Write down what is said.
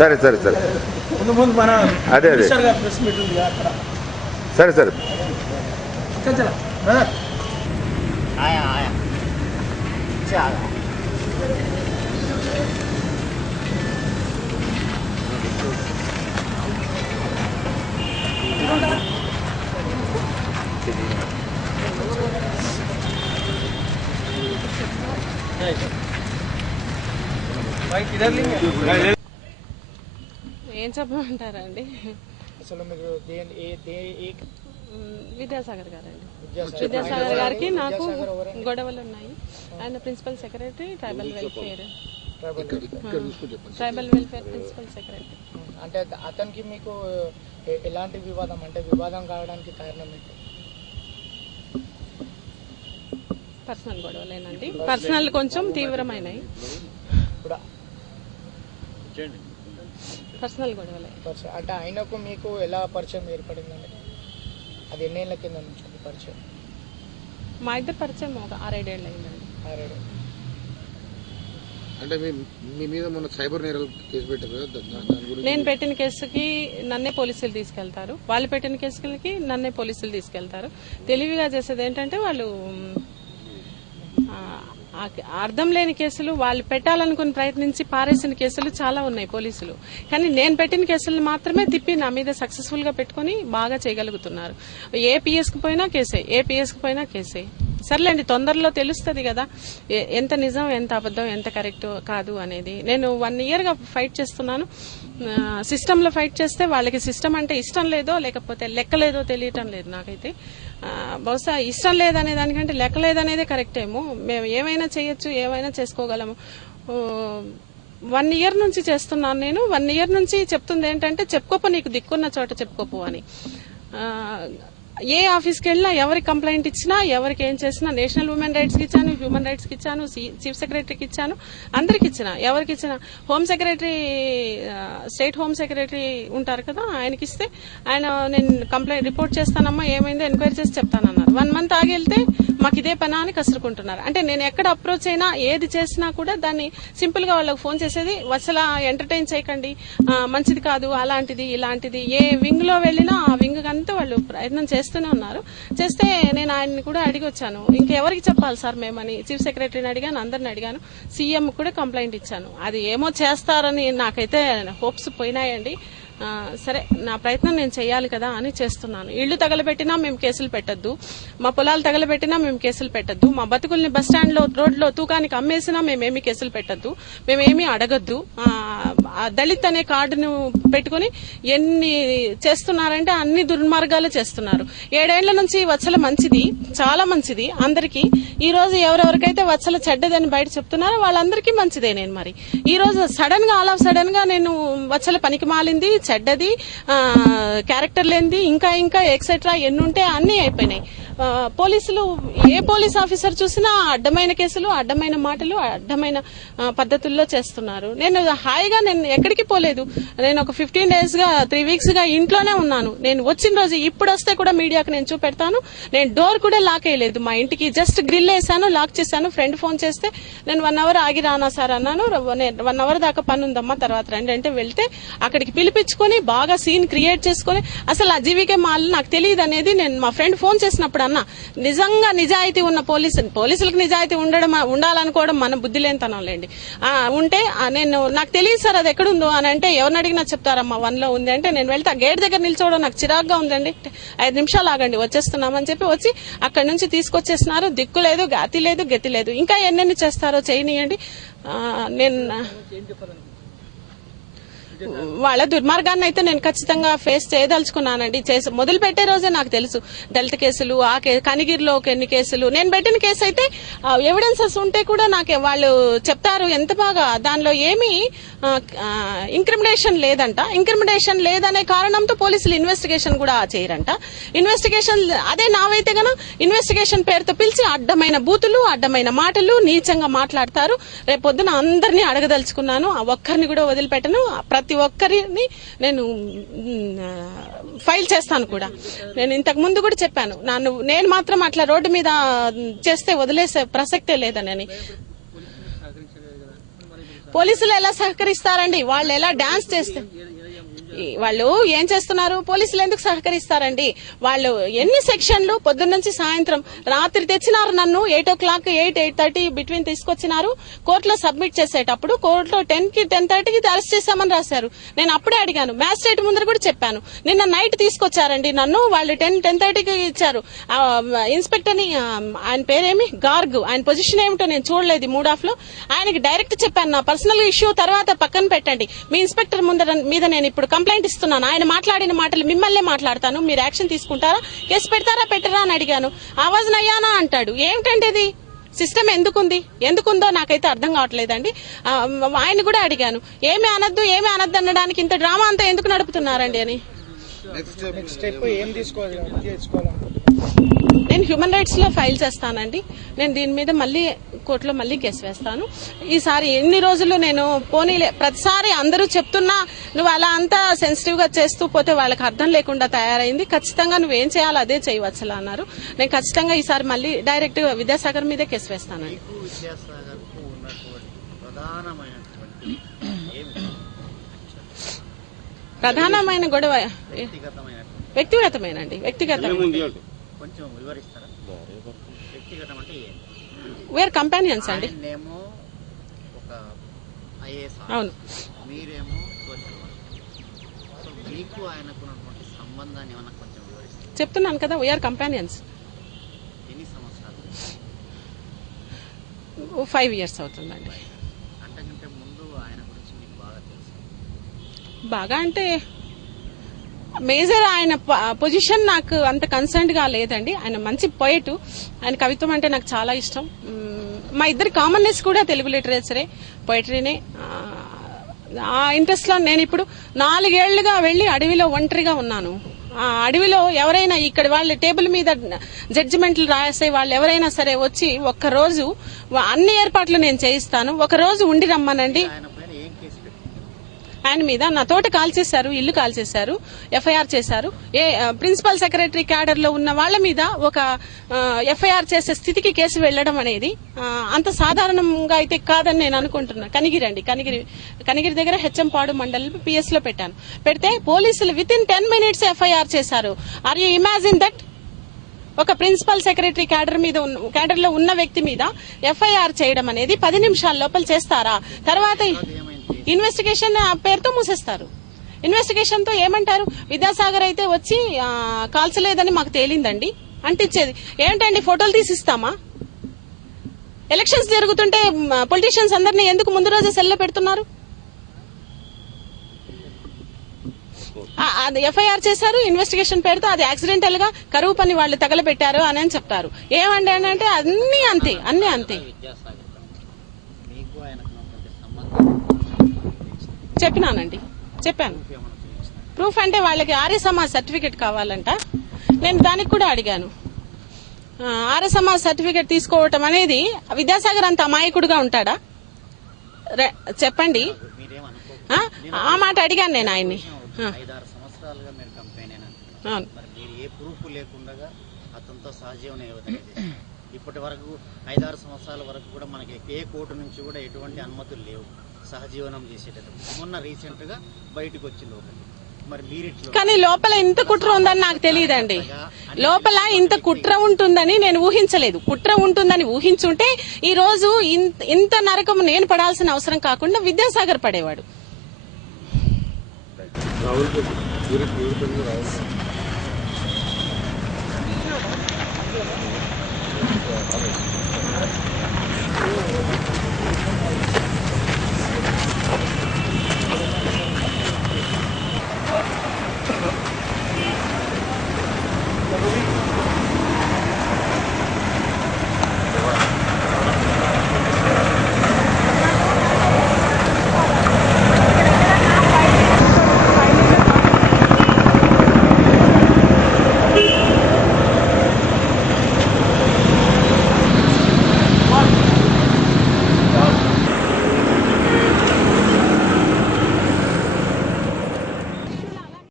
సరే సరే సరే అదే అదే సరే సరే ఏం చెప్పమంటారండి? అసలు మీరు విద్యాసాగర్ గారండి. విద్యాసాగర్ గారికి నాకు గొడవలు ఉన్నాయి. ఆయన principal secretary tribal welfare principal secretary. అంటే అతనికి మీకు ఎలాంటి వివాదం, అంటే వివాదం కావడానికి కారణం ఏంటి? పర్సనల్ గొడవలేనండి. పర్సనల్ కొంచెం తీవ్రమైనవి. పర్సనల్ గొడవలే. అంటే ఆయనకు మీకు ఎలా పరిచయం ఏర్పడిందండి? అది ఎన్నేళ్ల కింద నుంచి పరిచయం? మా ఇద్దరు పరిచయం ఒక 6-7 ఏళ్ళు అయిందండి. 6 ఏళ్ళు. అంటే మీ మీద మొన్న సైబర్ నేరాలు కేసు పెట్టారు కదా? నేను పెట్టిన కేసుకి నన్నే పోలీసులు తీసుకెళ్తారు, వాళ్ళు పెట్టిన కేసులకి నన్నే పోలీసులు తీసుకెళ్తారు. తెలివిగా చేసేది ఏంటంటే వాళ్ళు అర్థం లేని కేసులు, వాళ్ళు పెట్టాలనుకుని ప్రయత్నించి పారేసిన కేసులు చాలా ఉన్నాయి పోలీసులు. కానీ నేను పెట్టిన కేసులు మాత్రమే తిప్పి నా మీద సక్సెస్ఫుల్ గా పెట్టుకుని బాగా చేయగలుగుతున్నారు. ఏ పిఎస్కి పోయినా కేసే, ఏ పిఎస్కి పోయినా కేసే. సర్లేండి, తొందరలో తెలుస్తుంది కదా ఎంత నిజం, ఎంత అబద్ధం, ఎంత కరెక్ట్ కాదు అనేది. నేను 1 year గా ఫైట్ చేస్తున్నాను. సిస్టంలో ఫైట్ చేస్తే వాళ్ళకి సిస్టమ్ అంటే ఇష్టం లేదో లేకపోతే లెక్క లేదో తెలియటం లేదు నాకైతే. బహుశా ఇష్టం లేదనే దానికంటే లెక్క లేదనేదే కరెక్ట్ ఏమో. మేము ఏమైనా చేయొచ్చు, ఏమైనా చేసుకోగలము. 1 year నుంచి చేస్తున్నాను నేను. 1 year నుంచి చెప్తుంది ఏంటంటే చెప్పుకోపో, నీకు దిక్కున్న చోట చెప్పుకోపో అని. ఏ ఆఫీస్కి వెళ్ళినా, ఎవరికి కంప్లైంట్ ఇచ్చినా, ఎవరికి ఏం చేసినా, నేషనల్ ఉమెన్ రైట్స్కి ఇచ్చాను, హ్యూమన్ రైట్స్కి ఇచ్చాను, చీఫ్ సెక్రటరీకి ఇచ్చాను, అందరికి ఇచ్చిన. ఎవరికి ఇచ్చిన, home secretary, state home secretary ఉంటారు కదా, ఆయనకి ఇస్తే ఆయన నేను కంప్లైంట్ రిపోర్ట్ చేస్తానమ్మా, ఏమైందో ఎంక్వైరీ చేసి చెప్తానన్నారు. 1 month ఆగి వెళ్తే మాకు ఇదే పనా అని కసురుకుంటున్నారు. అంటే నేను ఎక్కడ అప్రోచ్ అయినా, ఏది చేసినా కూడా దాన్ని సింపుల్ గా వాళ్ళకి ఫోన్ చేసేది, అసలు ఎంటర్టైన్ చేయకండి, మంచిది కాదు, అలాంటిది ఇలాంటిది. ఏ వింగ్ లో వెళ్ళినా ఆ వింగ్ అంతా వాళ్ళు ప్రయత్నం చేస్తూనే ఉన్నారు. చేస్తే నేను ఆయన్ని కూడా అడిగి వచ్చాను, ఇంకెవరికి చెప్పాలి సార్ మేమని. చీఫ్ సెక్రటరీని అడిగాను, అందరిని అడిగాను, సీఎం కూడా కంప్లైంట్ ఇచ్చాను. అది ఏమో చేస్తారని నాకైతే హోప్స్ పోయినాయండి. సరే, నా ప్రయత్నం నేను చేయాలి కదా అని చేస్తున్నాను. ఇళ్లు తగలబెట్టినా మేము కేసులు పెట్టద్దు, మా పొలాలు తగలబెట్టినా మేము కేసులు పెట్టద్దు, మా బతుకుల్ని బస్ స్టాండ్ లో రోడ్లో తూకానికి అమ్మేసినా మేమేమి కేసులు పెట్టద్దు, మేమేమీ అడగద్దు. దళిత్ అనే కార్డును పెట్టుకుని ఎన్ని చేస్తున్నారంటే అన్ని దుర్మార్గాలు చేస్తున్నారు. 7 ఏళ్ల నుంచి వత్సల మంచిది, చాలా మంచిది అందరికీ. ఈ రోజు ఎవరెవరికైతే వత్సల చెడ్డదని బయట చెప్తున్నారో వాళ్ళందరికీ మంచిదే. నేను మరి ఈ రోజు సడన్ గా ఆల్ ఆఫ్ సడన్ గా నేను వత్సల పనికి మాలింది, చెడ్డది, క్యారెక్టర్ లేనిది, ఇంకా ఇంకా ఎక్సెట్రా ఎన్నుంటే అన్ని అయిపోయినాయి. పోలీసులు, ఏ పోలీస్ ఆఫీసర్ చూసినా అడ్డమైన కేసులు, అడ్డమైన మాటలు, అడ్డమైన పద్ధతుల్లో చేస్తున్నారు. నేను హాయిగా నేను ఎక్కడికి పోలేదు. నేను ఒక 15 days గా 3 weeks గా ఇంట్లోనే ఉన్నాను. నేను వచ్చిన రోజు ఇప్పుడు వస్తే కూడా మీడియాకు నేను చూపెడతాను. నేను డోర్ కూడా లాక్ వేయలేదు. మా ఇంటికి జస్ట్ గ్రిల్ వేసాను, లాక్ చేశాను. ఫ్రెండ్ ఫోన్ చేస్తే నేను 1 hour ఆగి రానా సార్ అన్నాను. 1 hour దాకా పని ఉందమ్మా, తర్వాత రండి అంటే వెళ్తే అక్కడికి పిలిపించుకొని బాగా సీన్ క్రియేట్ చేసుకుని, అసలు ఆ జీవికే మాల్ నాకు తెలియదు అనేది నేను మా ఫ్రెండ్ ఫోన్ చేసినప్పుడు అన్నా. నిజంగా నిజాయితీ ఉన్న పోలీసులకు నిజాయితీ ఉండాలనుకోవడం మన బుద్ధి లేనితనం లేండి. ఉంటే నాకు తెలియదు సార్ అది ఎక్కడుందో అని అంటే, ఎవరిని అడిగినా చెప్తారమ్మా 1 లో ఉంది అంటే, నేను వెళ్తే గేట్ దగ్గర నిల్చోవడం నాకు చిరాగ్గా ఉందండి. 5 నిమిషాలు ఆగండి వచ్చేస్తున్నామని చెప్పి వచ్చి అక్కడి నుంచి తీసుకొచ్చేస్తున్నారు. దిక్కు లేదు, గాతి లేదు, గతి లేదు. ఇంకా ఎన్నెన్ని చేస్తారో చేయనియండి. నేను వాళ్ళ దుర్మార్గాన్ని అయితే నేను ఖచ్చితంగా ఫేస్ చేయదలుచుకున్నానండి. మొదలు పెట్టే రోజే నాకు తెలుసు దళిత కేసులు, ఆ కనిగిరిలో ఎన్ని కేసులు. నేను పెట్టిన కేసు అయితే ఎవిడెన్సెస్ ఉంటే కూడా నాకు వాళ్ళు చెప్తారు ఎంత బాగా, దానిలో ఏమీ ఇంక్రిమినేషన్ లేదంట. ఇంక్రిమినేషన్ లేదనే కారణంతో పోలీసులు ఇన్వెస్టిగేషన్ కూడా చేయరంట. ఇన్వెస్టిగేషన్ అదే నావైతే గన ఇన్వెస్టిగేషన్ పేరుతో పిలిచి అడ్డమైన బూతులు, అడ్డమైన మాటలు, నీచంగా మాట్లాడతారు. రేపొద్దున అందరినీ అడగదలుచుకున్నాను. ఒక్కరిని కూడా వదిలిపెట్టను. ప్రతి ఒక్కరిని నేను ఫైల్ చేస్తాను కూడా. నేను ఇంతకు ముందు కూడా చెప్పాను, నేను మాత్రం అట్లా రోడ్డు మీద చేస్తే వదిలేసే ప్రసక్తే లేదని. పోలీసులు ఎలా సహకరిస్తారండి? వాళ్ళు ఎలా డాన్స్ చేస్తే వాళ్ళు ఏం చేస్తున్నారు? పోలీసులు ఎందుకు సహకరిస్తారండి? వాళ్ళు ఎన్ని సెక్షన్లు పొద్దున్న నుంచి సాయంత్రం రాత్రి తెచ్చినారు నన్ను 8 o'clock 8:30 బిట్వీన్ తీసుకొచ్చినారు. కోర్టులో సబ్మిట్ చేసేటప్పుడు కోర్టులో 10:30కి అరెస్ట్ చేశామని రాశారు. నేను అప్పుడే అడిగాను, మ్యాజిస్ట్రేట్ ముందర కూడా చెప్పాను. నిన్న నైట్ తీసుకొచ్చారండి నన్ను, వాళ్ళు 10:30కి ఇచ్చారు. ఇన్స్పెక్టర్ ని, ఆయన పేరేమి గార్గ్, ఆయన పొజిషన్ ఏమిటో నేను చూడలేదు 3 లో. ఆయనకి డైరెక్ట్ చెప్పాను, నా పర్సనల్ ఇష్యూ తర్వాత పక్కన పెట్టండి, మీ ఇన్స్పెక్టర్ మీద నేను ఇప్పుడు కంప్లైంట్ ఇస్తున్నాను. ఆయన మాట్లాడిన మాటలు మిమ్మల్నే మాట్లాడతాను, మీరు యాక్షన్ తీసుకుంటారా, కేసు పెడతారా పెట్టరా అని అడిగాను. ఆవాజ్ నయ్యానా అంటాడు. ఏమిటండి ఇది? సిస్టమ్ ఎందుకుందో నాకైతే అర్థం కావట్లేదండి. ఆయన కూడా అడిగాను, ఏమీ అనద్దు అనడానికి ఇంత డ్రామా అంతా ఎందుకు నడుపుతున్నారండి అని. నెక్స్ట్ స్టెప్ ఏం తీసుకోవాలనుకుంటున్నారు? నేను హ్యూమన్ రైట్స్ లో ఫైల్ చేస్తానండి. నేను దీని మీద మళ్ళీ కోర్టులో మళ్ళీ కేసు వేస్తాను. ఈసారి ఎన్ని రోజులు నేను పోనీలే, ప్రతిసారి అందరూ చెప్తున్నా నువ్వు అలా అంతా సెన్సిటివ్ గా చేస్తూ పోతే వాళ్ళకి అర్థం లేకుండా తయారైంది. ఖచ్చితంగా నువ్వేం చేయాలో అదే చేయవచ్చులా అన్నారు. నేను ఖచ్చితంగా ఈసారి మళ్ళీ డైరెక్ట్ విద్యాసాగర్ మీదే కేసు వేస్తానండి. ప్రధానమైన గొడవ వ్యక్తిగతమేనండి. వేర్ కంపానియన్స్ అండి. అవును. చెప్తున్నాను కదా, వీఆర్ కంపానియన్స్. 5 years అవుతుందండి. బాగా అంటే మేజర్ ఆయన పొజిషన్ నాకు అంత కన్సర్న్డ్ గా లేదండి. ఆయన మంచి పోయెట్, ఆయన కవిత్వం అంటే నాకు చాలా ఇష్టం. మా ఇద్దరి కామన్నెస్ కూడా తెలుగు లిటరేచరే, పోయట్రీనే. ఆ ఇంట్రెస్ట్ లో నేను ఇప్పుడు 4 ఏళ్లుగా వెళ్లి అడవిలో ఒంటరిగా ఉన్నాను. ఆ అడవిలో ఎవరైనా ఇక్కడ వాళ్ళ టేబుల్ మీద జడ్జిమెంట్లు రాసే వాళ్ళు ఎవరైనా సరే వచ్చి ఒక్కరోజు అన్ని ఏర్పాట్లు నేను చేయిస్తాను, ఒకరోజు ఉండి రమ్మనండి. ఆయన మీద నా తోట కాల్చేశారు, ఇల్లు కాల్చేశారు, ఎఫ్ఐఆర్ చేశారు. ప్రిన్సిపల్ సెక్రటరీ క్యాడర్ లో ఉన్న వాళ్ళ మీద ఒక ఎఫ్ఐఆర్ చేసే స్థితికి కేసు వెళ్లడం అనేది అంత సాధారణంగా అయితే కాదని నేను అనుకుంటున్నా. కనిగిరి దగ్గర హెచ్ఎంపాడు మండలి పిఎస్ లో పెడితే పోలీసులు విత్ ఇన్ 10 minutes ఎఫ్ఐఆర్ చేశారు. Are you imagine that? ఒక ప్రిన్సిపల్ సెక్రటరీ క్యాడర్ లో ఉన్న వ్యక్తి మీద ఎఫ్ఐఆర్ చేయడం అనేది 10 నిమిషాల లోపల చేస్తారా? తర్వాత ఇన్వెస్టిగేషన్ పేరుతో మూసేస్తారు. ఇన్వెస్టిగేషన్ తో ఏమంటారు? విద్యాసాగర్ అయితే వచ్చి కాల్చలేదని మాకు తేలిందండి అంటించేది. ఏంటండి, ఫోటోలు తీసిస్తామా? ఎలక్షన్స్ జరుగుతుంటే పొలిటీషియన్స్ అందరినీ ఎందుకు ముందు రోజే సెల్లో పెడుతున్నారు? అది ఎఫ్ఐఆర్ చేశారు, ఇన్వెస్టిగేషన్ పేరుతో అది యాక్సిడెంటల్ గా కరువు పని వాళ్ళు తగలబెట్టారు అని చెప్తారు. ఏమండి అంటే అన్ని అంతే. చెప్పాను. ప్రూఫ్ అంటే వాళ్ళకి ఆర్య సమాజ్ సర్టిఫికేట్ కావాలంట. నేను దానికి కూడా అడిగాను. ఆర్య సమాజ్ సర్టిఫికేట్ తీసుకోవటం అనేది విద్యాసాగర్ అంత అమాయకుడుగా ఉంటాడా? చెప్పండి. ఆ మాట అడిగాను నేను ఆయన్ని. ఇప్పటి వరకు 5-6 సంవత్సరాల వరకు కూడా మనకి ఏ కోర్టు నుంచి కూడా ఎటువంటి అనుమతులు లేవు సహజీవనం చేసేటప్పుడు. మొన్న రీసెంట్ గా బయటకు వచ్చింది ఒకటి. మరి మీరు కానీ లోపల ఇంత కుట్ర ఉందని నాకు తెలియదండి. లోపల ఇంత కుట్ర ఉంటుందని నేను ఊహించలేదు. కుట్ర ఉంటుందని ఊహించుంటే ఈ రోజు ఇంత నరకం నేను పడాల్సిన అవసరం కాకుండా విద్యాసాగర్ పడేవాడు.